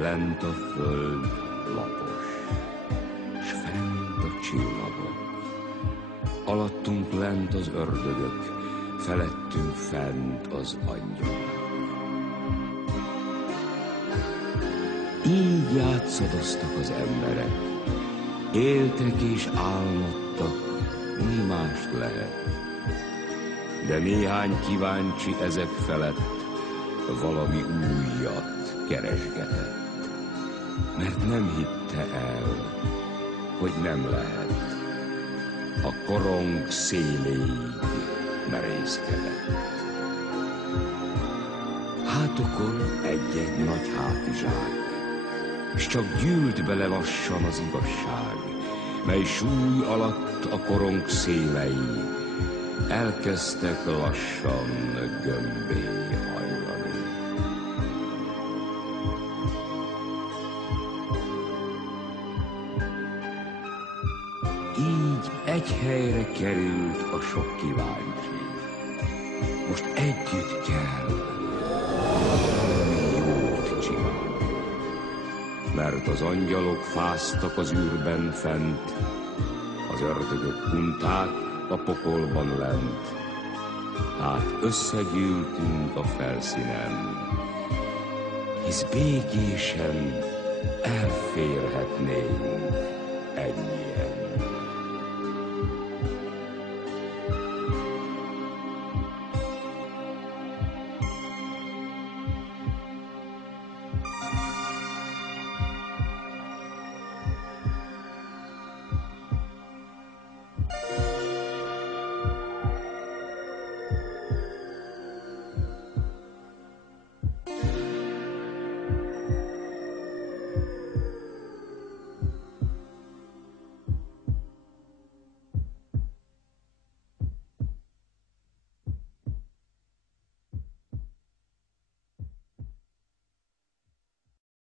lent a föld lapos, s fent a csillagok. Alattunk lent az ördögök, felettünk fent az angyalok. Így játszadoztak az emberek, éltek és álmodtak, mi mást lehet. De néhány kíváncsi ezek felett valami újat keresgetett, mert nem hitte el, hogy nem lehet. A korong széléig merészkedett. Hátokon egy-egy nagy hátizsák, és csak gyűlt bele lassan az igazság, mely súly alatt a korong szélei elkezdtek lassan gömbé hajlani. Így egy helyre került a sok kíváncsi. Most együtt kell valami jót csinálni. Mert az angyalok fáztak az űrben fent, az ördögök unták a pokolban lent. Hát összegyűltünk a felszínen, hisz békésen elférhetnénk ennyien.